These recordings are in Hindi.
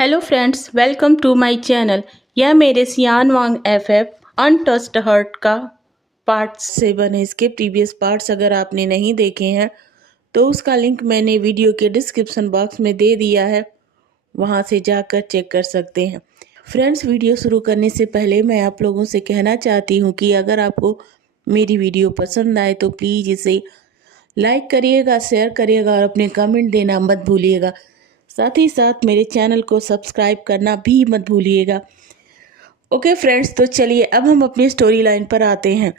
Hello friends, welcome to my channel. यह मेरे Xian Wang FF untouched heart का पार्ट्स से बने इसके प्रीवियस पार्ट्स अगर आपने नहीं देखे हैं तो उसका लिंक मैंने वीडियो के डिस्क्रिप्शन बॉक्स में दे दिया है, वहां से जाकर चेक कर सकते हैं। फ्रेंड्स, वीडियो शुरू करने से पहले मैं आप लोगों से कहना चाहती हूँ कि अगर आपको मेरी वीडियो पसंद आए तो प्लीज़ इसे लाइक करिएगा, शेयर करिएगा और अपने कमेंट देना मत भूलिएगा। साथ ही साथ मेरे चैनल को सब्सक्राइब करना भी मत भूलिएगा। ओके फ्रेंड्स, तो चलिए अब हम अपनी स्टोरी लाइन पर आते हैं।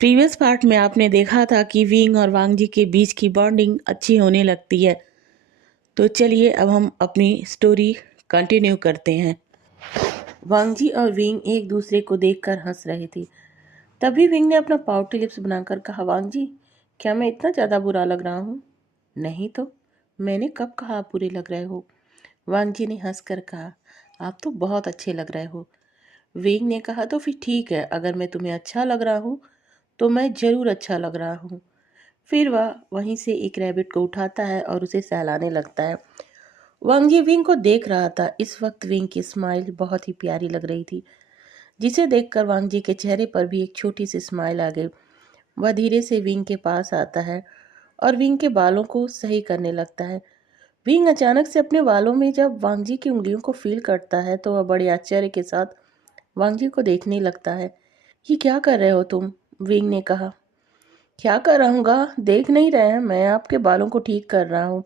प्रीवियस पार्ट में आपने देखा था कि विंग और वांग जी के बीच की बॉन्डिंग अच्छी होने लगती है। तो चलिए अब हम अपनी स्टोरी कंटिन्यू करते हैं। वांग जी और विंग एक दूसरे को देखकर हंस रहे थे। तभी विंग ने अपना पाउटी लिप्स बनाकर कहा, वांग जी, क्या मैं इतना ज़्यादा बुरा लग रहा हूँ? नहीं तो, मैंने कब कहा आप बुरे लग रहे हो? वांग जी ने हंसकर कहा, आप तो बहुत अच्छे लग रहे हो। विंग ने कहा, तो फिर ठीक है, अगर मैं तुम्हें अच्छा लग रहा हूँ तो मैं ज़रूर अच्छा लग रहा हूँ। फिर वह वहीं से एक रैबिट को उठाता है और उसे सहलाने लगता है। वांग जी विंग को देख रहा था। इस वक्त विंग की स्माइल बहुत ही प्यारी लग रही थी, जिसे देखकर वांग जी के चेहरे पर भी एक छोटी सी स्माइल आ गई। वह धीरे से विंग के पास आता है और विंग के बालों को सही करने लगता है। विंग अचानक से अपने बालों में जब वांग जी की उंगलियों को फील करता है तो वह बड़े आश्चर्य के साथ वांग जी को देखने लगता है। ये क्या कर रहे हो तुम? विंग ने कहा। क्या कर रहूँगा, देख नहीं रहे हैं, मैं आपके बालों को ठीक कर रहा हूँ।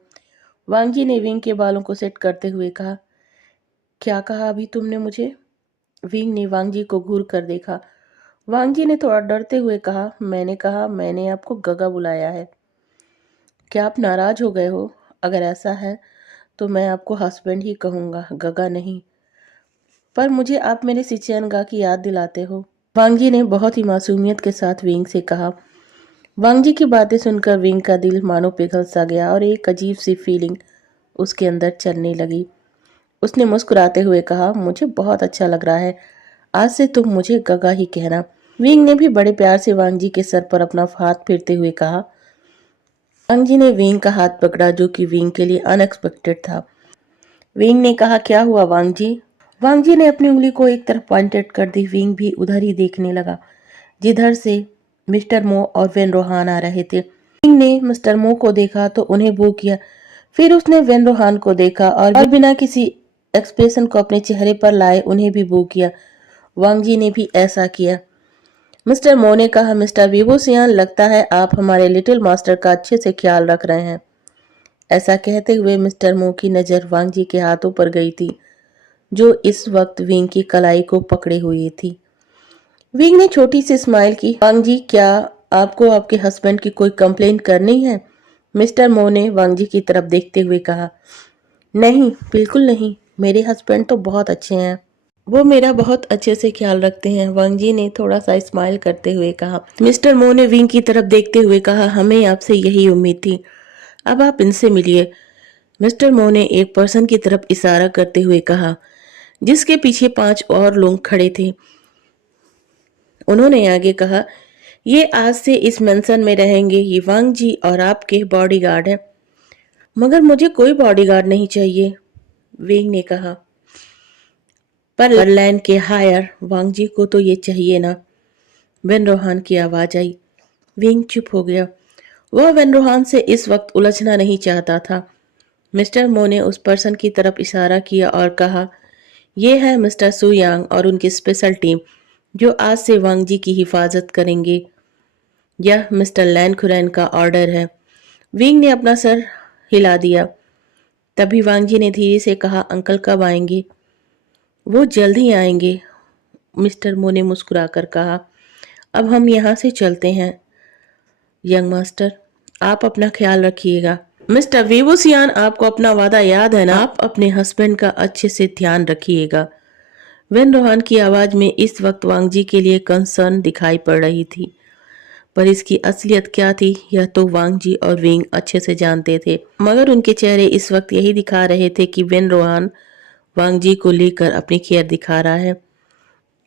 वांग जी ने विंग के बालों को सेट करते हुए कहा। क्या कहा अभी तुमने मुझे? विंग ने वांग जी को घूर कर देखा। वांग जी ने थोड़ा डरते हुए कहा, मैंने कहा, मैंने आपको गगा बुलाया है। क्या आप नाराज हो गए हो? अगर ऐसा है तो मैं आपको हस्बैंड ही कहूँगा, गगा नहीं। पर मुझे आप मेरे सिचेनगा की याद दिलाते हो। वांग जी ने बहुत ही मासूमियत के साथ विंग से कहा। वांग जी की बातें सुनकर विंग का दिल मानो पिघल सा गया और एक अजीब सी फीलिंग उसके अंदर चलने लगी। उसने मुस्कुराते हुए कहा, मुझे बहुत अच्छा लग रहा है, आज से तुम मुझे गगा ही कहना। विंग ने भी बड़े प्यार से वांग जी के सर पर अपना हाथ फेरते हुए कहा। वांग जी ने विंग का हाथ पकड़ा, जो कि विंग के लिए अनएक्सपेक्टेड था। विंग ने कहा, क्या हुआ वांग जी? वांग जी ने अपनी उंगली को एक तरफ पॉइंटेड कर दी। विंग भी उधर ही देखने लगा जिधर से मिस्टर मो और वेन रोहान आ रहे थे। विंग ने मिस्टर मो को देखा तो उन्हें बू किया। फिर उसने वेन रोहान को देखा और बिना किसी एक्सप्रेशन को अपने चेहरे पर लाए उन्हें भी बू किया। वांग जी ने भी ऐसा किया। मिस्टर मो ने कहा, मिस्टर विभूसियान, लगता है आप हमारे लिटिल मास्टर का अच्छे से ख्याल रख रहे हैं। ऐसा कहते हुए मिस्टर मो की नज़र वांग जी के हाथों पर गई थी, जो इस वक्त विंग की कलाई को पकड़े हुए थी। विंग ने छोटी सी स्माइल की। वांग जी, क्या आपको आपके हस्बैंड की कोई कंप्लेंट करनी है? मिस्टर मो ने वांग जी की तरफ देखते हुए कहा। नहीं, बिल्कुल नहीं, मेरे हस्बैंड तो बहुत अच्छे हैं, वो मेरा बहुत अच्छे से ख्याल रखते हैं। वांग जी ने थोड़ा सा स्माइल करते हुए कहा। मिस्टर मो ने विंग की तरफ देखते हुए कहा, हमें आपसे यही उम्मीद थी, अब आप इनसे मिलिए। मिस्टर मो ने एक पर्सन की तरफ इशारा करते हुए कहा, जिसके पीछे 5 और लोग खड़े थे। उन्होंने आगे कहा, ये आज से इस मेंशन में रहेंगे, ये वांग जी और आपके बॉडीगार्ड हैं। मगर मुझे कोई बॉडीगार्ड नहीं चाहिए, विंग ने कहा। पर लैंड के हायर वांग जी को तो ये चाहिए ना। वेन रोहान की आवाज आई। विंग चुप हो गया। वह वेन रोहान से इस वक्त उलझना नहीं चाहता था। मिस्टर मो ने उस पर्सन की तरफ इशारा किया और कहा, ये है मिस्टर सु यांग और उनकी स्पेशल टीम, जो आज से वांग जी की हिफाजत करेंगे। यह मिस्टर लैन खुरैन का ऑर्डर है। विंग ने अपना सर हिला दिया। तभी वांग जी ने धीरे से कहा, अंकल कब आएंगे? वो जल्द ही आएंगे, मिस्टर मो ने मुस्कुराकर कहा। अब हम यहाँ से चलते हैं। यंग मास्टर, आप अपना ख्याल रखिएगा। मिस्टर विवुसियान, आपको अपना वादा याद है ना? आप अपने हस्बैंड का अच्छे से ध्यान रखिएगा। वेन रोहान की आवाज में इस वक्त वांग जी के लिए कंसर्न दिखाई पड़ रही थी, पर इसकी असलियत क्या थी यह तो वांग जी और विंग अच्छे से जानते थे। मगर उनके चेहरे इस वक्त यही दिखा रहे थे कि वेन रोहान वांग जी को लेकर अपनी केयर दिखा रहा है।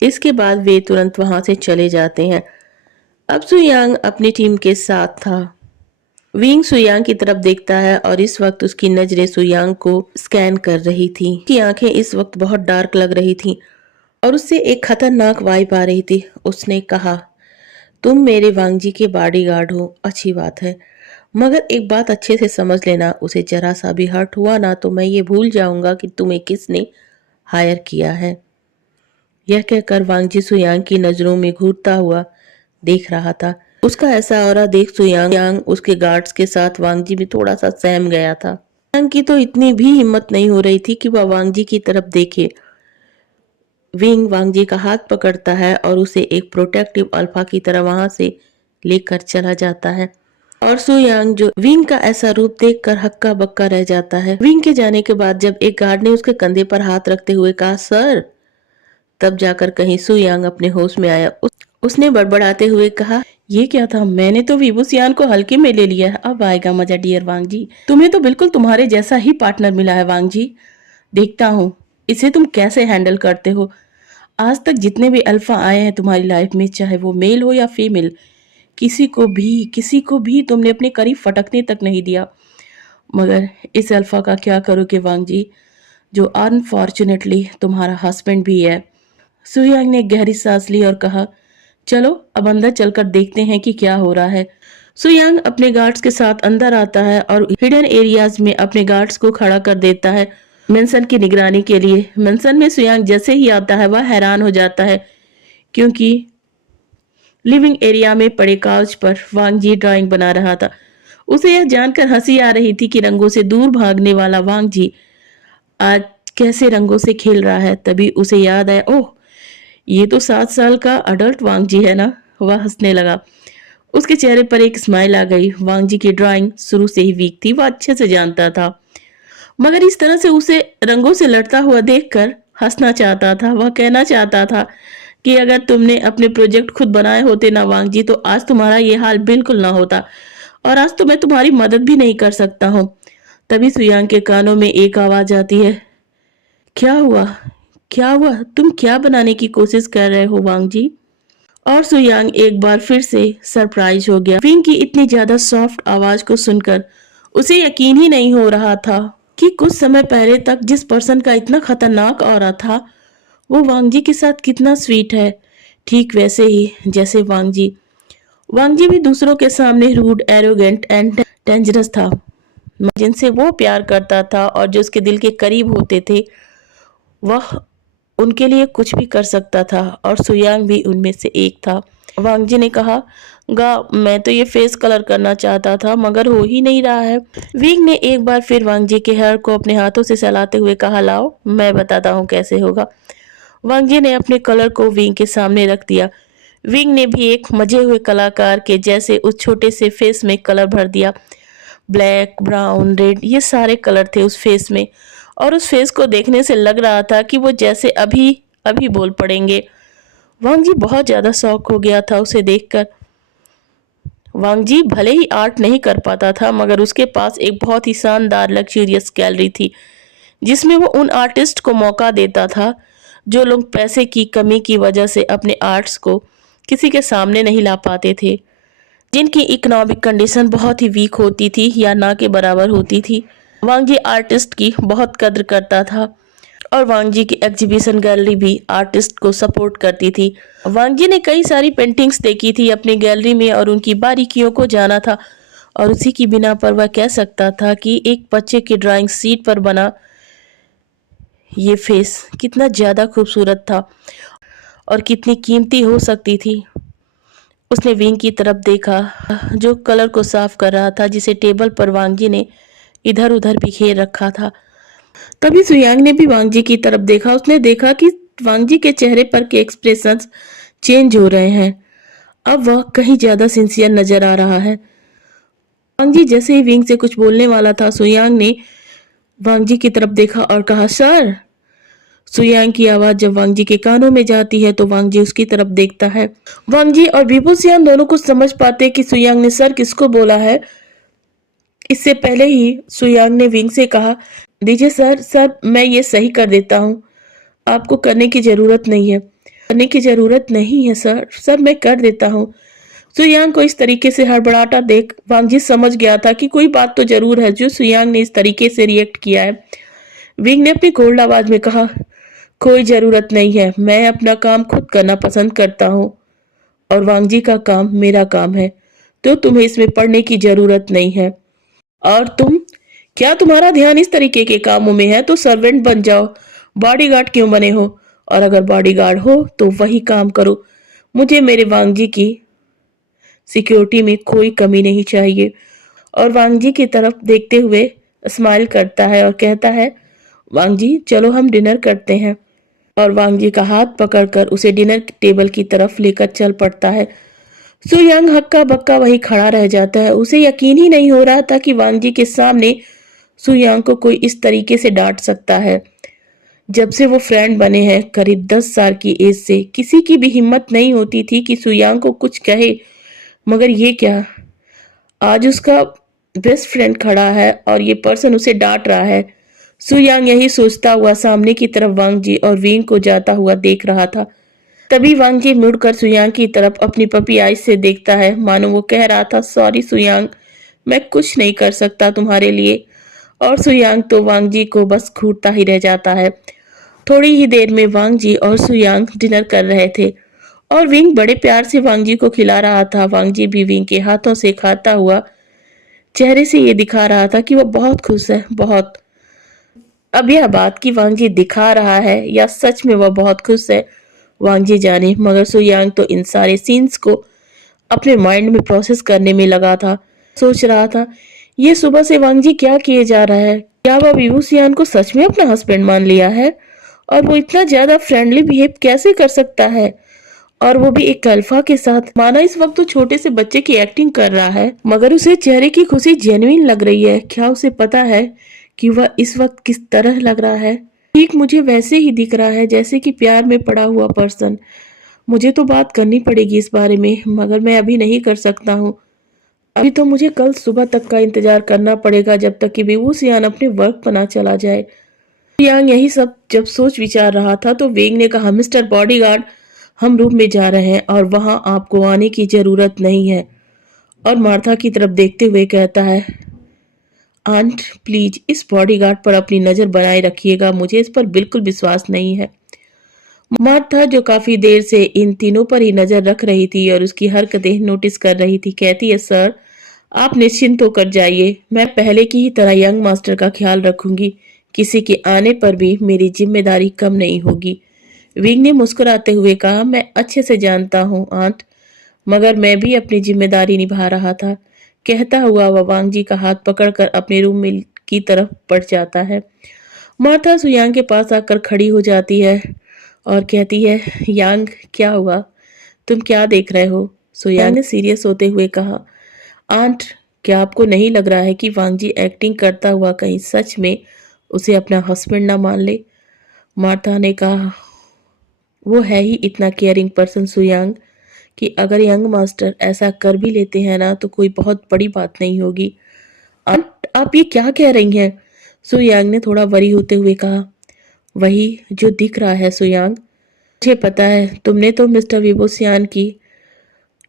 इसके बाद वे तुरंत वहां से चले जाते हैं। अब सु यांग अपनी टीम के साथ था। विंग सुयांग की तरफ देखता है और इस वक्त उसकी नजरें सुयांग को स्कैन कर रही थी। उसकी आंखें इस वक्त बहुत डार्क लग रही थी और उससे एक खतरनाक वाइब आ रही थी। उसने कहा, तुम मेरे वांगजी के बॉडीगार्ड हो, अच्छी बात है, मगर एक बात अच्छे से समझ लेना, उसे जरा सा भी हर्ट हुआ ना तो मैं ये भूल जाऊंगा कि तुम्हें किसने हायर किया है। यह कहकर वांगजी सुयांग की नजरों में घूरता हुआ देख रहा था। उसका ऐसा ऑरा देख सुयांग उसके गार्ड्स के साथ वांगजी भी थोड़ा सा सहम गया था। सुयांग की तो इतनी भी हिम्मत नहीं हो रही थी कि वह वांगजी की तरफ देखे। विंग वांगजी का हाथ पकड़ता है और उसे एक प्रोटेक्टिव अल्फा की तरह वहां से लेकर चला जाता है और सुयांग जो विंग का ऐसा रूप देखकर हक्का बक्का रह जाता है। विंग के जाने के बाद जब एक गार्ड ने उसके कंधे पर हाथ रखते हुए कहा, सर, तब जाकर कहीं सुयांग अपने होश में आया। उसने बड़बड़ाते हुए कहा, ये क्या था, मैंने तो विभूसियान को हल्के में ले लिया है, अब आएगा मजा डियर वांग जी। तुम्हें तो बिल्कुल तुम्हारे जैसा ही पार्टनर मिला है वांग जी। देखता हूँ इसे तुम कैसे हैंडल करते हो। आज तक जितने भी अल्फा आए हैं तुम्हारी लाइफ में, चाहे वो मेल हो या फीमेल, किसी को भी तुमने अपने करीब फटकने तक नहीं दिया। मगर इस अल्फा का क्या करोगे वांग जी, जो अनफॉर्चुनेटली तुम्हारा हस्बैंड भी है। सुयांग ने गहरी सांस ली और कहा, चलो अब अंदर चलकर देखते हैं कि क्या हो रहा है। सुयांग अपने गार्ड्स के साथ अंदर आता है और हिडन एरियाज में अपने गार्ड्स को खड़ा कर देता है मेंसन की निगरानी के लिए। मेंसन में सुयांग जैसे ही आता है वह हैरान हो जाता है क्योंकि लिविंग एरिया में पड़े काउच पर वांग जी ड्राइंग बना रहा था। उसे यह जानकर हंसी आ रही थी कि रंगों से दूर भागने वाला वांग जी आज कैसे रंगों से खेल रहा है। तभी उसे याद आया, ओह, ये तो 7 साल का अडल्ट वांग जी है ना। वह हंसने लगा। उसके चेहरे पर एक स्माइल आ गई। वांग जी की ड्राइंग शुरू से ही वीक थी, वह अच्छे से जानता था, मगर इस तरह से उसे रंगों से लड़ता हुआ देखकर हंसना चाहता था। वह कहना चाहता था कि अगर तुमने अपने प्रोजेक्ट खुद बनाए होते ना वांग जी, तो आज तुम्हारा ये हाल बिल्कुल ना होता और आज तो मैं तुम्हारी मदद भी नहीं कर सकता हूँ। तभी सुयांग के कानों में एक आवाज आती है, क्या हुआ, क्या हुआ, तुम क्या बनाने की कोशिश कर रहे हो वांग जी। और सुयांग एक बार फिर से सरप्राइज हो गया। विंग की इतनी ज्यादा सॉफ्ट आवाज को सुनकर उसे यकीन ही नहीं हो रहा था कि कुछ समय पहले तक जिस पर्सन का इतना खतरनाक ऑरा था वो वांग जी के साथ कितना स्वीट है। ठीक वैसे ही जैसे वांग जी भी दूसरों के सामने रूड, एरोगेंट एंड डेंजरस था। जिनसे वो प्यार करता था और जो उसके दिल के करीब होते थे, वह उनके लिए कुछ भी कर सकता था और सुयांग भी उनमें से एक था। वांग जी ने कहा, गा, मैं तो ये फेस कलर करना चाहता था मगर हो ही नहीं रहा है। विंग ने एक बार फिर वांग जी के हेयर को अपने हाथों से सहलाते हुए कहा, लाओ मैं बताता हूँ कैसे होगा। वांग जी ने अपने कलर को विंग के सामने रख दिया। विंग ने भी एक मजे हुए कलाकार के जैसे उस छोटे से फेस में कलर भर दिया। ब्लैक, ब्राउन, रेड, ये सारे कलर थे उस फेस में और उस फेस को देखने से लग रहा था कि वो जैसे अभी अभी बोल पड़ेंगे। वांग जी बहुत ज्यादा शौक हो गया था उसे देखकर। वांग जी भले ही आर्ट नहीं कर पाता था मगर उसके पास एक बहुत ही शानदार लग्जरियस गैलरी थी जिसमें वो उन आर्टिस्ट को मौका देता था जो लोग पैसे की कमी की वजह से अपने आर्ट्स को किसी के सामने नहीं ला पाते थे, जिनकी इकोनॉमिक कंडीशन बहुत ही वीक होती थी या ना के बराबर होती थी। वांग जी आर्टिस्ट की बहुत कद्र करता था और वांग जी की एग्जीबिशन गैलरी भी आर्टिस्ट को सपोर्ट करती थी। वांग जी ने कई सारी पेंटिंग्स देखी थी अपनी गैलरी में और उनकी बारीकियों को जाना था और उसी की बिना पर वह कह सकता था कि एक बच्चे की ड्राइंग शीट पर बना ये फेस कितना ज्यादा खूबसूरत था और कितनी कीमती हो सकती थी। उसने विंग की तरफ देखा जो कलर को साफ कर रहा था जिसे टेबल पर वांग जी ने इधर उधर बिखेर रखा था। तभी सुयांग ने भी वांग जी की तरफ देखा। उसने देखा कि वांग जी के चेहरे पर के एक्सप्रेशंस चेंज हो रहे हैं। अब वह कहीं ज्यादा सिंसियर नजर आ रहा है। वांग जी जैसे ही विंग से कुछ बोलने वाला था, सुयांग ने वांग जी की तरफ देखा और कहा, सर। सुयांग की आवाज जब वांग जी के कानों में जाती है तो वांग जी उसकी तरफ देखता है। वांग जी और विभूसियान दोनों कुछ समझ पाते कि सुयांग ने सर किसको बोला है। इससे पहले ही सुयांग ने विंग से कहा, दीजिए सर, मैं ये सही कर देता हूँ, आपको करने की जरूरत नहीं है। करने की जरूरत नहीं है सर मैं कर देता हूँ। सुयांग को इस तरीके से हड़बड़ाता देख वांगजी समझ गया था कि कोई बात तो जरूर है जो सुयांग ने इस तरीके से रिएक्ट किया है। विंग ने अपनी कोल्ड आवाज में कहा, कोई जरूरत नहीं है, मैं अपना काम खुद करना पसंद करता हूँ और वांगजी का काम मेरा काम है, तो तुम्हें इसमें पढ़ने की जरूरत नहीं है। और तुम, क्या तुम्हारा ध्यान इस तरीके के कामों में है तो सर्वेंट बन जाओ, बॉडीगार्ड क्यों बने हो? और अगर बॉडीगार्ड हो तो वही काम करो, मुझे मेरे वांगजी की सिक्योरिटी में कोई कमी नहीं चाहिए। और वांगजी की तरफ देखते हुए स्माइल करता है और कहता है, वांगजी चलो हम डिनर करते हैं। और वांगजी का हाथ पकड़कर उसे डिनर टेबल की तरफ लेकर चल पड़ता है। सुयांग हक्का बक्का वहीं खड़ा रह जाता है। उसे यकीन ही नहीं हो रहा था कि वांगजी के सामने सुयांग को कोई इस तरीके से डांट सकता है। जब से वो फ्रेंड बने हैं करीब 10 साल की एज से, किसी की भी हिम्मत नहीं होती थी कि सुयांग को कुछ कहे, मगर ये क्या, आज उसका बेस्ट फ्रेंड खड़ा है और ये पर्सन उसे डांट रहा है। सुयांग यही सोचता हुआ सामने की तरफ वांगजी और विंग को जाता हुआ देख रहा था। तभी वांगजी मुड़कर सुयांग की तरफ अपनी पपी आइज से देखता है, मानो वो कह रहा था, सॉरी सुयांग, मैं कुछ नहीं कर सकता तुम्हारे लिए। और सुयांग तो वांगजी को बस घूरता ही रह जाता है। थोड़ी ही देर में वांगजी और सुयांग डिनर कर रहे थे और विंग बड़े प्यार से वांगजी को खिला रहा था। वांगजी भी विंग के हाथों से खाता हुआ चेहरे से ये दिखा रहा था कि वो बहुत खुश है, बहुत। अब यह बात कि वांगजी दिखा रहा है या सच में वह बहुत खुश है, वांगजी जाने, मगर सुयांग तो इन सारे सीन्स को अपने माइंड में प्रोसेस करने में लगा था। सोच रहा था, ये सुबह से वांगजी क्या किए जा रहा है? क्या वह विवू सियान को सच में अपना हस्बैंड मान लिया है? और वो इतना ज्यादा फ्रेंडली बिहेव कैसे कर सकता है? और वो भी एक अल्फा के साथ। माना इस वक्त तो छोटे से बच्चे की एक्टिंग कर रहा है, मगर उसे चेहरे की खुशी जेन्युइन लग रही है। क्या उसे पता है कि वह इस वक्त किस तरह लग रहा है? ठीक मुझे वैसे ही दिख रहा है जैसे कि प्यार में पड़ा हुआ पर्सन। मुझे तो बात करनी पड़ेगी इस बारे में, मगर मैं अभी नहीं कर सकता हूँ। अभी तो मुझे कल सुबह तक का इंतजार करना पड़ेगा, जब तक कि विवू सियान अपने वर्क पर ना चला जाए। यांग यही सब जब सोच विचार रहा था तो वेंग ने कहा, मिस्टर बॉडीगार्ड, हम रूम में जा रहे हैं और वहां आपको आने की जरूरत नहीं है। और मार्था की तरफ देखते हुए कहता है, आंट प्लीज इस बॉडीगार्ड पर अपनी नजर बनाए रखिएगा, मुझे इस पर बिल्कुल विश्वास नहीं है। मार्था जो काफी देर से इन तीनों पर ही नजर रख रही थी और उसकी हरकतें नोटिस कर रही थी, कहती है, सर आप निश्चिंत होकर जाइए, मैं पहले की ही तरह यंग मास्टर का ख्याल रखूंगी, किसी के आने पर भी मेरी जिम्मेदारी कम नहीं होगी। विंग ने मुस्कुराते हुए कहा, मैं अच्छे से जानता हूँ आंट, मगर मैं भी अपनी जिम्मेदारी निभा रहा था। कहता हुआ वह वांगजी का हाथ पकड़कर अपने रूम में की तरफ बढ़ जाता है। मार्था सुयांग के पास आकर खड़ी हो जाती है और कहती है, यांग क्या हुआ, तुम क्या देख रहे हो? सुयांग ने सीरियस होते हुए कहा, आंट क्या आपको नहीं लग रहा है कि वांगजी एक्टिंग करता हुआ कहीं सच में उसे अपना हस्बैंड ना मान ले? मार्था ने कहा, वो है ही इतना केयरिंग पर्सन सुयांग कि अगर यंग मास्टर ऐसा कर भी लेते हैं ना तो कोई बहुत बड़ी बात नहीं होगी। आप ये क्या कह रही हैं? सुयांग ने थोड़ा वरी होते हुए कहा, वही जो दिख रहा है सुयांग, मुझे पता है तुमने तो मिस्टर विबोसियान की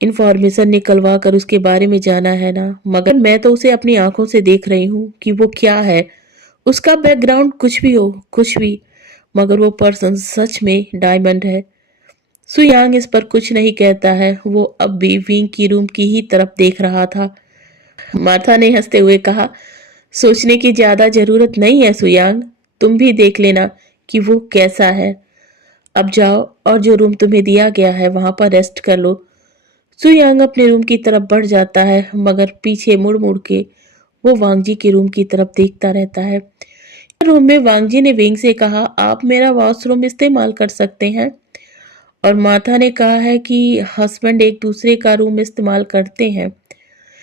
इंफॉर्मेशन निकलवा कर उसके बारे में जाना है ना, मगर मैं तो उसे अपनी आंखों से देख रही हूँ कि वो क्या है। उसका बैकग्राउंड कुछ भी हो, कुछ भी, मगर वो पर्सन सच में डायमंड है। सुयांग इस पर कुछ नहीं कहता है, वो अब भी विंग की रूम की ही तरफ देख रहा था। मार्था ने हंसते हुए कहा, सोचने की ज्यादा जरूरत नहीं है सुयांग, तुम भी देख लेना कि वो कैसा है। अब जाओ और जो रूम तुम्हें दिया गया है वहां पर रेस्ट कर लो। सुयांग अपने रूम की तरफ बढ़ जाता है, मगर पीछे मुड़ मुड़ के वो वांगजी के रूम की तरफ देखता रहता है। रूम में वांगजी ने विंग से कहा, आप मेरा वॉशरूम इस्तेमाल कर सकते हैं। और माथा ने कहा है कि हस्बैंड एक दूसरे का रूम इस्तेमाल करते हैं।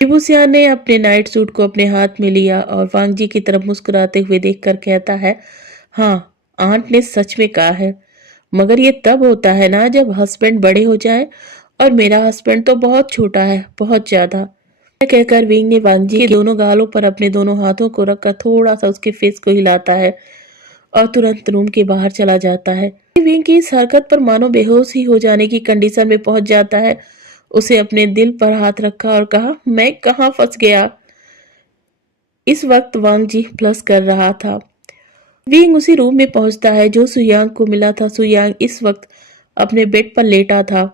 शिबुसिया ने अपने नाइट सूट को अपने हाथ में लिया और वांगजी की तरफ मुस्कुराते हुए देखकर कहता है, हाँ आंट ने सच में कहा है, मगर ये तब होता है ना जब हस्बैंड बड़े हो जाए, और मेरा हस्बैंड तो बहुत छोटा है, बहुत ज्यादा। कहकर विंग ने वांगजी के दोनों गालों पर अपने दोनों हाथों को रखकर थोड़ा सा उसके फेस को हिलाता है और तुरंत रूम के बाहर चला जाता है। विंग की इस हरकत पर मानो बेहोश ही हो जाने की कंडीशन में पहुंच जाता है। उसे अपने दिल पर हाथ रखा और कहा, मैं कहाँ फंस गया। इस वक्त वांग जी प्लस कर रहा था। विंग उसी रूम में पहुंचता है जो सुयांग को मिला था। सुयांग इस वक्त अपने बेड पर लेटा था।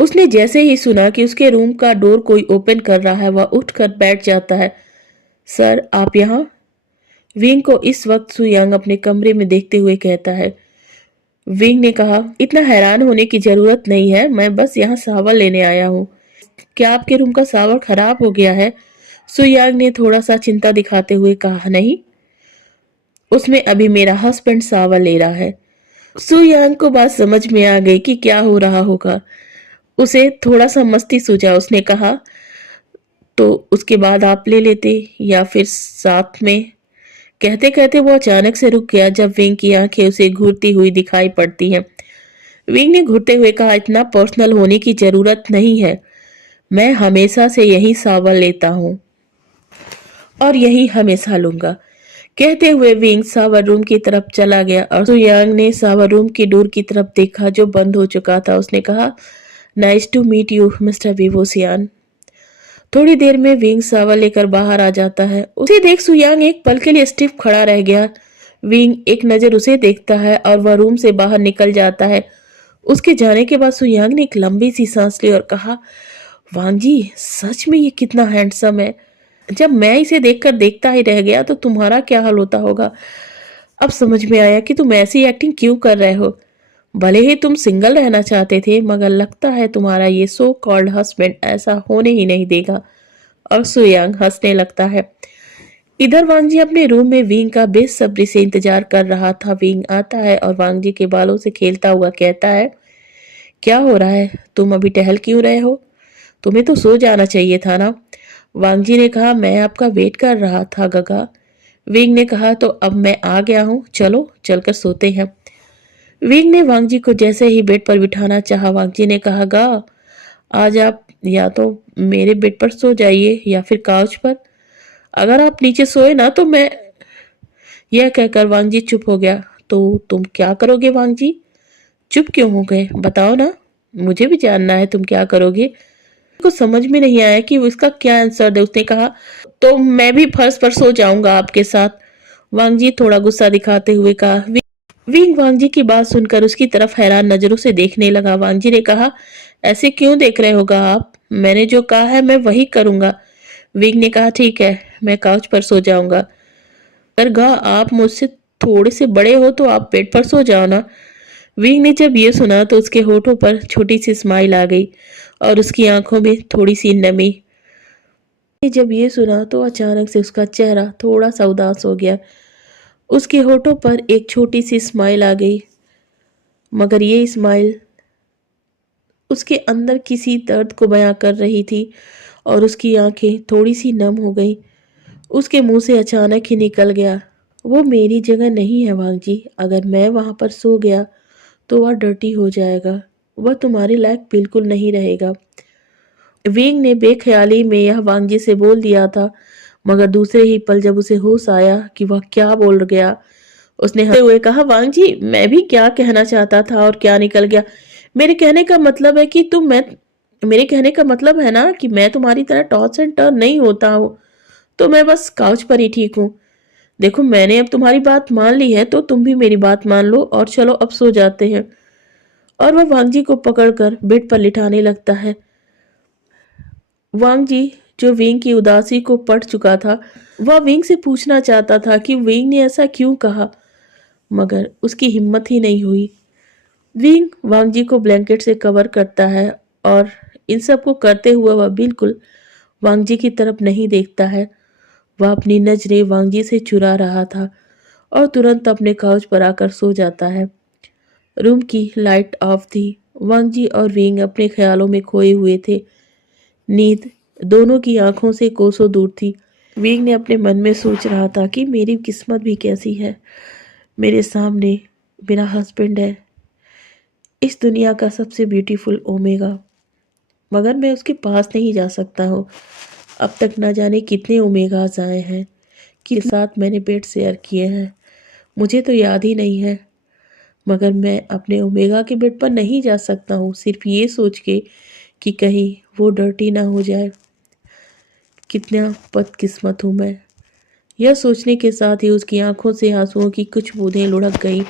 उसने जैसे ही सुना कि उसके रूम का डोर कोई ओपन कर रहा है, वह उठकर बैठ जाता है। सर, आप यहाँ? विंग को इस वक्त सुयांग अपने कमरे में देखते हुए कहता है। विंग ने कहा, इतना हैरान होने की जरूरत नहीं है, मैं बस यहाँ शावर लेने आया हूँ। क्या आपके रूम का शावर खराब हो गया है? सुयांग ने थोड़ा सा चिंता दिखाते हुए कहा, नहीं, उसमें अभी मेरा हस्बैंड शावर ले रहा है। सुयांग को बात समझ में आ गई कि क्या हो रहा होगा। उसे थोड़ा सा मस्ती सूझा। उसने कहा, तो उसके बाद आप ले लेते या फिर साथ में। कहते कहते वो अचानक से रुक गया जब विंग की आंखें उसे घूरती हुई दिखाई पड़ती हैं। विंग ने घुरते हुए कहा, इतना पर्सनल होने की जरूरत नहीं है, मैं हमेशा से यही शावर लेता हूँ और यही हमेशा लूंगा। कहते हुए विंग शावर रूम की तरफ चला गया और सुयांग ने शावर रूम की डोर की तरफ देखा जो बंद हो चुका था। उसने कहा, nice to meet you mister Vivosian. थोड़ी देर में विंग शावर लेकर बाहर आ जाता है। उसे देख सुयांग एक पल के लिए स्टिफ खड़ा रह गया। विंग एक नजर उसे देखता है और वह रूम से बाहर निकल जाता है। उसके जाने के बाद सुयांग ने एक लंबी सी सांस ली और कहा, वांग जी, सच में ये कितना हैंडसम है। जब मैं इसे देखकर देखता ही रह गया तो तुम्हारा क्या हाल होता होगा। अब समझ में आया कि तुम ऐसी एक्टिंग क्यों कर रहे हो। भले ही तुम सिंगल रहना चाहते थे, मगर लगता है तुम्हारा ये सो कॉल्ड हस्बैंड ऐसा होने ही नहीं देगा। और सुयांग हंसने लगता है। इधर वांग जी अपने रूम में विंग का बेसब्री से इंतजार कर रहा था। विंग आता है और वांग जी के बालों से खेलता हुआ कहता है, क्या हो रहा है, तुम अभी टहल क्यों रहे हो? तुम्हें तो सो जाना चाहिए था ना। वांग जी ने कहा, मैं आपका वेट कर रहा था गगा। विंग ने कहा, तो अब मैं आ गया हूँ, चलो चलकर सोते हैं। विंग ने वांग जी को जैसे ही बेड पर बिठाना चाहा, वांग जी ने कहा, गा, आज आप या तो मेरे बेड पर सो जाइए या फिर काउच पर। अगर आप नीचे सोए ना तो मैं। यह कहकर वांग जी चुप हो गया। तो तुम क्या करोगे वांग जी? चुप क्यों हो गए, बताओ ना, मुझे भी जानना है तुम क्या करोगे। को समझ में नहीं आया कि उसका क्या आंसर दे। उसने कहा, तो मैं भी फर्श पर सो जाऊंगा आपके साथ। वांग जी थोड़ा गुस्सा दिखाते हुए कहा। विंग वांग जी की बात सुनकर उसकी तरफ हैरान नजरों से देखने लगा। वांग जी ने कहा, ऐसे क्यों देख रहे होगा आप, मैंने जो कहा है मैं वही करूंगा। विंग ने कहा, ठीक है, मैं काउच पर सो जाऊंगा। अगर गा आप मुझसे थोड़े से बड़े हो तो आप बेड पर सो जाओ ना। विंग ने जब ये सुना तो उसके होठों पर छोटी सी स्माइल आ गई और उसकी आंखों में थोड़ी सी नमी। जब ये सुना तो अचानक से उसका चेहरा थोड़ा सा उदास हो गया। उसके होठों पर एक छोटी सी स्माइल आ गई, मगर ये स्माइल उसके अंदर किसी दर्द को बयां कर रही थी और उसकी आंखें थोड़ी सी नम हो गई। उसके मुंह से अचानक ही निकल गया, वो मेरी जगह नहीं है वांग जी। अगर मैं वहां पर सो गया तो वह डर्टी हो जाएगा, वह तुम्हारे लायक बिल्कुल नहीं रहेगा। विंग ने बेख्याली में यह वांग जी से बोल दिया था, मगर दूसरे ही पल जब उसे होश आया कि वह क्या बोल गया, उसने हंसते हुए कहा, वांग जी, मैं भी क्या कहना चाहता था और क्या निकल गया। मेरे कहने का मतलब है कि तुम मैं मेरे कहने का मतलब है ना कि मैं तुम्हारी तरह टॉस एंड टर्न नहीं होता हूँ। तो मैं बस काउच पर ही ठीक हूँ। देखो, मैंने अब तुम्हारी बात मान ली है तो तुम भी मेरी बात मान लो और चलो अब सो जाते हैं। और वह वांग जी को पकड़कर बेड पर लिटाने लगता है। वांग जी, जो विंग की उदासी को पढ़ चुका था, वह विंग से पूछना चाहता था कि विंग ने ऐसा क्यों कहा, मगर उसकी हिम्मत ही नहीं हुई। विंग वांग जी को ब्लैंकेट से कवर करता है और इन सब को करते हुए वह बिल्कुल वांग जी की तरफ नहीं देखता है। वह अपनी नजरें वांग जी से चुरा रहा था और तुरंत अपने काउच पर आकर सो जाता है। रूम की लाइट ऑफ थी। वांग जी और विंग अपने ख्यालों में खोए हुए थे। नींद दोनों की आंखों से कोसों दूर थी। विंग ने अपने मन में सोच रहा था कि मेरी किस्मत भी कैसी है, मेरे सामने मेरा हस्बैंड है, इस दुनिया का सबसे ब्यूटीफुल ओमेगा, मगर मैं उसके पास नहीं जा सकता हूँ। अब तक ना जाने कितने ओमेगाज आए हैं, किसके साथ मैंने बेड शेयर किए हैं, मुझे तो याद ही नहीं है, मगर मैं अपने ओमेगा के बेड पर नहीं जा सकता हूँ सिर्फ ये सोच के कि कहीं वो डर्टी ना हो जाए। कितना बदकिस्मत हूँ मैं। यह सोचने के साथ ही उसकी आंखों से आंसुओं की कुछ बूंदें लुढ़क गई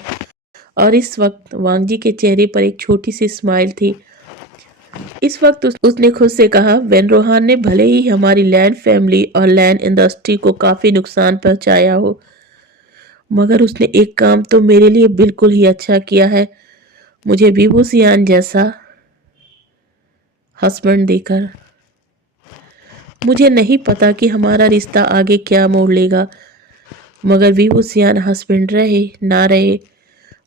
और इस वक्त वांगजी के चेहरे पर एक छोटी सी स्माइल थी। इस वक्त उसने खुद से कहा, वेन रोहान ने भले ही हमारी लैंड फैमिली और लैंड इंडस्ट्री को काफी नुकसान पहुंचाया हो, मगर उसने एक काम तो मेरे लिए बिल्कुल ही अच्छा किया है, मुझे बीबू सियान जैसा हस्बैंड देकर। मुझे नहीं पता कि हमारा रिश्ता आगे क्या मोड़ लेगा, मगर बीबू सियान हस्बैंड रहे ना रहे,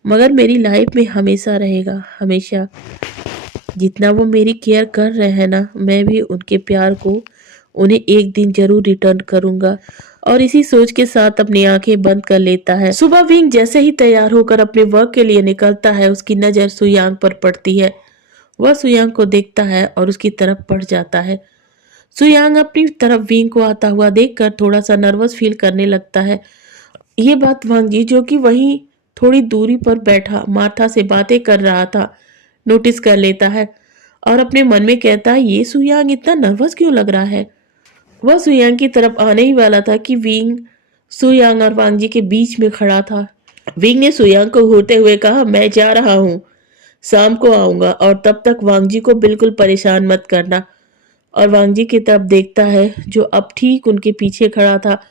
मगर मेरी लाइफ में हमेशा रहेगा, हमेशा। जितना वो मेरी केयर कर रहे हैं ना, मैं भी उनके प्यार को उन्हें एक दिन जरूर रिटर्न करूंगा। और इसी सोच के साथ अपनी आंखें बंद कर लेता है। सुबह विंग जैसे ही तैयार होकर अपने वर्क के लिए निकलता है, उसकी नजर सुयांग पर पड़ती है। वह सुयांग को देखता है और उसकी तरफ बढ़ जाता है। सुयांग अपनी तरफ विंग को आता हुआ देखकर थोड़ा सा नर्वस फील करने लगता है। ये बात वांगजी, जो कि वहीं थोड़ी दूरी पर बैठा मार्था से बातें कर रहा था, नोटिस कर लेता है और अपने मन में कहता है, ये सुयांग इतना नर्वस क्यों लग रहा है। वह सुयांग की तरफ आने ही वाला था कि विंग सुयांग और वांगजी के बीच में खड़ा था। विंग ने सुयांग को घूरते हुए कहा, मैं जा रहा हूँ, शाम को आऊंगा और तब तक वांगजी को बिल्कुल परेशान मत करना। और वांगजी की तरफ देखता है जो अब ठीक उनके पीछे खड़ा था।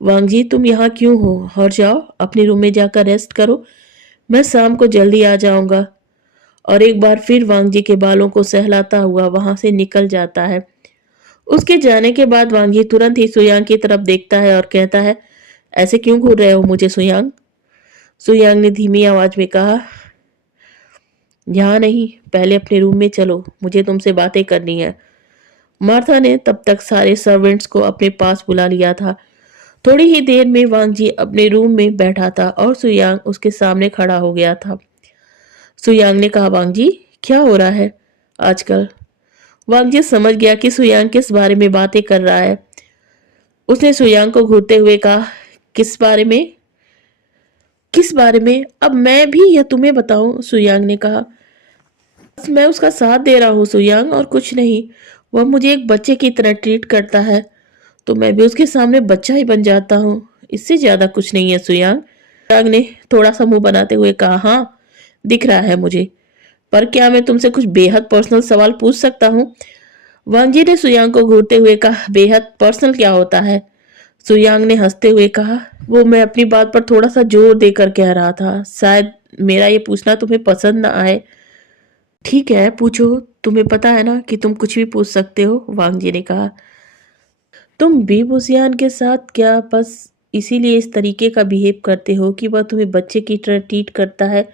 वांगजी, तुम यहाँ क्यों हो? और जाओ अपने रूम में जाकर रेस्ट करो, मैं शाम को जल्दी आ जाऊंगा। और एक बार फिर वांगजी के बालों को सहलाता हुआ वहां से निकल जाता है। उसके जाने के बाद वांगजी तुरंत ही सुयांग की तरफ देखता है और कहता है, ऐसे क्यों घूर रहे हो मुझे सुयांग? सुयांग ने धीमी आवाज में कहा, यहाँ नहीं, पहले अपने रूम में चलो, मुझे तुमसे बातें करनी है। मार्था ने तब तक सारे सर्वेंट्स को अपने पास बुला लिया था। थोड़ी ही देर में वांगजी अपने रूम में बैठा था और सुयांग उसके सामने खड़ा हो गया था। सुयांग ने कहा, वांगजी क्या हो रहा है आजकल? वांगजी समझ गया कि सुयांग किस बारे में बातें कर रहा है। उसने सुयांग को घूरते हुए कहा, किस बारे में? किस बारे में? अब मैं भी यह तुम्हें बताऊं? सुयांग ने कहा, बस मैं उसका साथ दे रहा हूँ सुयांग, और कुछ नहीं। वह मुझे एक बच्चे की तरह ट्रीट करता है तो मैं भी उसके सामने बच्चा ही बन जाता हूँ, इससे ज्यादा कुछ नहीं है सुयांग। सुयांग ने थोड़ा सा मुंह बनाते हुए कहा, हाँ दिख रहा है मुझे, पर क्या मैं तुमसे कुछ बेहद पर्सनल सवाल पूछ सकता हूँ? वांगजी ने सुयांग को घूरते हुए कहा, बेहद पर्सनल क्या होता है? सुयांग ने हंसते हुए कहा, वो मैं अपनी बात पर थोड़ा सा जोर देकर कह रहा था, शायद मेरा ये पूछना तुम्हें पसंद ना आए। ठीक है पूछो, तुम्हें पता है ना कि तुम कुछ भी पूछ सकते हो, वांगजी ने कहा। तुम बीबूसियान के साथ क्या बस इसीलिए इस तरीके का बिहेव करते हो कि वह तुम्हें बच्चे की तरह ट्रीट करता है,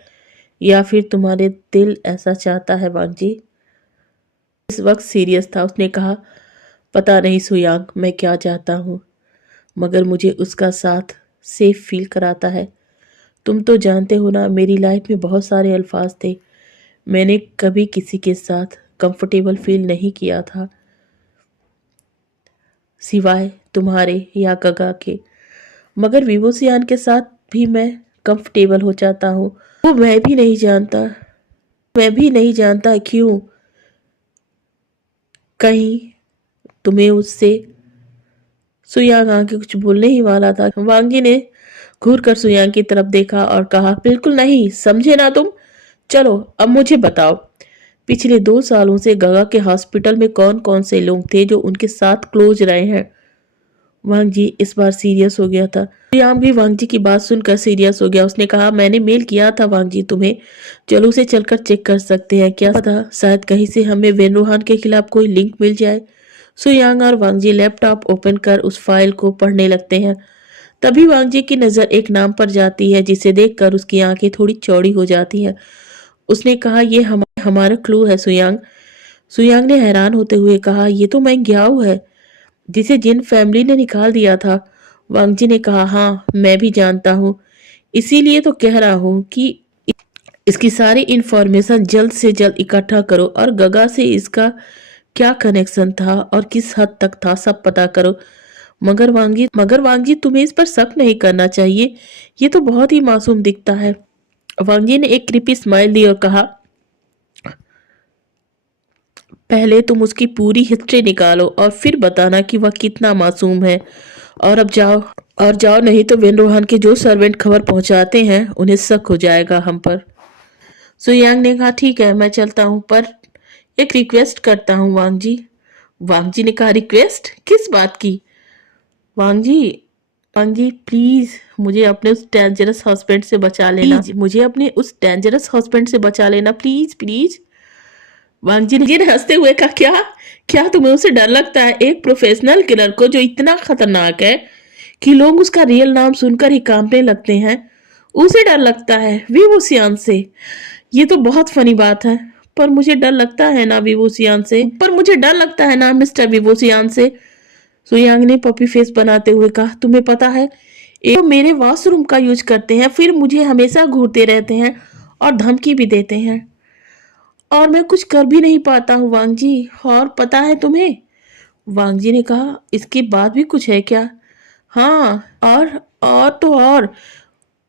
या फिर तुम्हारे दिल ऐसा चाहता है? वांगजी इस वक्त सीरियस था। उसने कहा, पता नहीं सुयांग मैं क्या चाहता हूँ, मगर मुझे उसका साथ सेफ फील कराता है। तुम तो जानते हो ना, मेरी लाइफ में बहुत सारे अल्फाज थे, मैंने कभी किसी के साथ कंफर्टेबल फील नहीं किया था सिवाय तुम्हारे या गगा के, मगर विभूसियान के साथ भी मैं कंफर्टेबल हो जाता हूँ। वो मैं भी नहीं जानता क्यों। कहीं तुम्हें उससे। सुयांग आगे कुछ बोलने ही वाला था, वांगी ने घूर कर सुयांग की तरफ देखा और कहा, बिल्कुल नहीं, समझे ना तुम? चलो अब मुझे बताओ, पिछले 2 सालों से गगा के हॉस्पिटल में कौन कौन से लोग थे जो उनके साथ क्लोज रहे हैं? वांगजी इस बार सीरियस हो गया था। सुयांग भी वांगजी की बात सुनकर सीरियस हो गया। उसने कहा, मैंने मेल किया था वांगजी तुम्हें, चलो उसे चलकर चेक कर सकते हैं, क्या पता शायद कहीं से हमें वेन रोहान के खिलाफ कोई लिंक मिल जाए। सुयांग और वांगजी लैपटॉप ओपन कर उस फाइल को पढ़ने लगते हैं। तभी वांगजी की नजर एक नाम पर जाती है जिसे देखकर उसकी आंखें थोड़ी चौड़ी हो जाती हैं। उसने कहा, ये हमारा क्लू है सुयांग। सुयांग ने हैरान होते हुए कहा, ये तो मैंग ग्याओ है, जिसे जिन फैमिली ने निकाल दिया था। वांगजी ने कहा, हाँ मैं भी जानता हूँ, इसीलिए तो कह रहा हूँ कि इसकी सारी इंफॉर्मेशन जल्द से जल्द इकट्ठा करो और गगा से इसका क्या कनेक्शन था और किस हद तक था, सब पता करो। मगर वांगी तुम्हें इस पर शक नहीं करना चाहिए, ये तो बहुत ही मासूम दिखता है। वांगी ने एक क्रिपी स्माइल दी और कहा, पहले तुम उसकी पूरी हिस्ट्री निकालो और फिर बताना कि वह कितना मासूम है। और अब जाओ, और जाओ, नहीं तो वेन रोहान के जो सर्वेंट खबर पहुंचाते हैं उन्हें शक हो जाएगा हम पर। सुयांग ने कहा ठीक है मैं चलता हूँ, पर एक रिक्वेस्ट करता हूँ वांग जी। वांग जी ने कहा रिक्वेस्ट किस बात की? वांग जी, वांग जी प्लीज मुझे अपने उस डेंजरस हस्बैंड से बचा लेना, प्लीज मुझे अपने उस डेंजरस हस्बैंड से बचा लेना, प्लीज प्लीज। वांग जी ने हंसते हुए कहा क्या क्या तुम्हें उसे डर लगता है? एक प्रोफेशनल किलर को जो इतना खतरनाक है कि लोग उसका रियल नाम सुनकर ही कांपने लगते हैं, उसे डर लगता है विभूषियान से? ये तो बहुत फनी बात है। पर मुझे डर लगता है ना विभूषियान से, पर मुझे डर लगता है ना मिस्टर विभूषियान से। सुयांग ने पपी फेस बनाते हुए कहा तुम्हें पता है, एक तो मेरे वॉशरूम का यूज करते हैं, फिर मुझे हमेशा घूरते रहते हैं और धमकी भी देते हैं, और मैं कुछ कर भी नहीं पाता हूँ वांग जी। और पता है तुम्हें? वांग जी ने कहा इसके बाद भी कुछ है क्या? हाँ, और तो और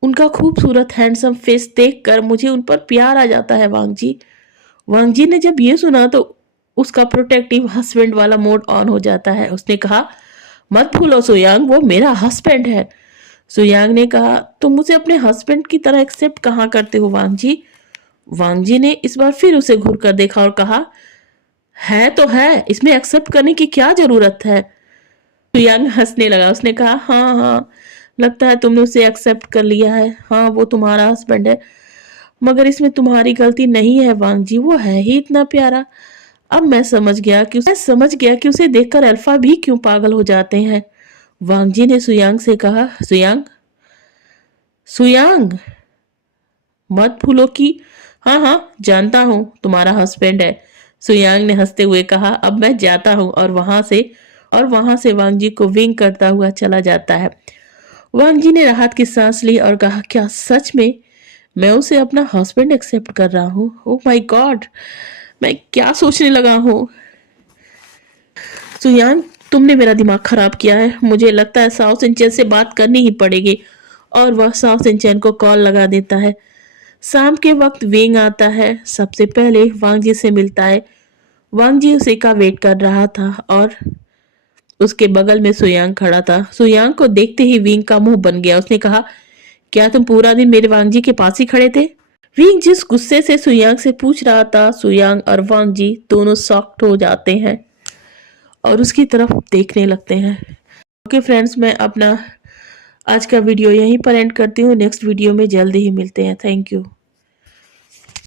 उनका खूबसूरत हैंडसम फेस देखकर मुझे उन पर प्यार आ जाता है वांग जी। वांग जी ने जब ये सुना तो उसका प्रोटेक्टिव हस्बैंड वाला मोड ऑन हो जाता है। उसने कहा मत भूलो सुयांग, वो मेरा हस्बैंड है। सुयांग ने कहा तुम मुझे अपने हस्बैंड की तरह एक्सेप्ट कहाँ करते हो वांग जी? वांग जी ने इस बार फिर उसे घूर कर देखा और कहा है तो है, इसमें एक्सेप्ट करने की क्या जरूरत है? सुयांग हंसने लगा। उसने कहा हाँ हाँ, लगता है तुमने उसे एक्सेप्ट कर लिया है। हाँ वो तुम्हारा हस्बैंड है, मगर इसमें तुम्हारी गलती नहीं है वांग जी, वो है ही इतना प्यारा। अब मैं समझ गया कि उसे देखकर अल्फा भी क्यों पागल हो जाते हैं। वांग जी ने सुयांग से कहा सुयांग, सुयांग मत भूलो कि हाँ हाँ जानता हूँ तुम्हारा हस्बैंड है। सुयांग ने हंसते हुए कहा अब मैं जाता हूँ, और वहां से वांग जी को विंग करता हुआ चला जाता है। वांग जी ने राहत की सांस ली और कहा क्या सच में मैं उसे अपना हस्बैंड एक्सेप्ट कर रहा हूँ? ओह माय गॉड, मैं क्या सोचने लगा हूँ। सुयांग तुमने मेरा दिमाग खराब किया है, मुझे लगता है साउथ इंचन से बात करनी ही पड़ेगी। और वह साउथ इंचन को कॉल लगा देता है। शाम के वक्त वेंग आता है, सबसे पहले वांग जी से मिलता है। वांग जी उसे का वेट कर रहा था और उसके बगल में सुयांग खड़ा था। सुयांग को देखते ही विंग का मुंह बन गया। उसने कहा क्या तुम पूरा दिन मेरे वांग जी के पास ही खड़े थे? विंग जिस गुस्से से सुयांग से पूछ रहा था, सुयांग और वांग जी दोनों सॉफ्ट हो जाते हैं और उसकी तरफ देखने लगते हैं। ओके फ्रेंड्स, मैं अपना आज का वीडियो यहीं पर एंड करती हूँ। नेक्स्ट वीडियो में जल्दी ही मिलते हैं। Thank you.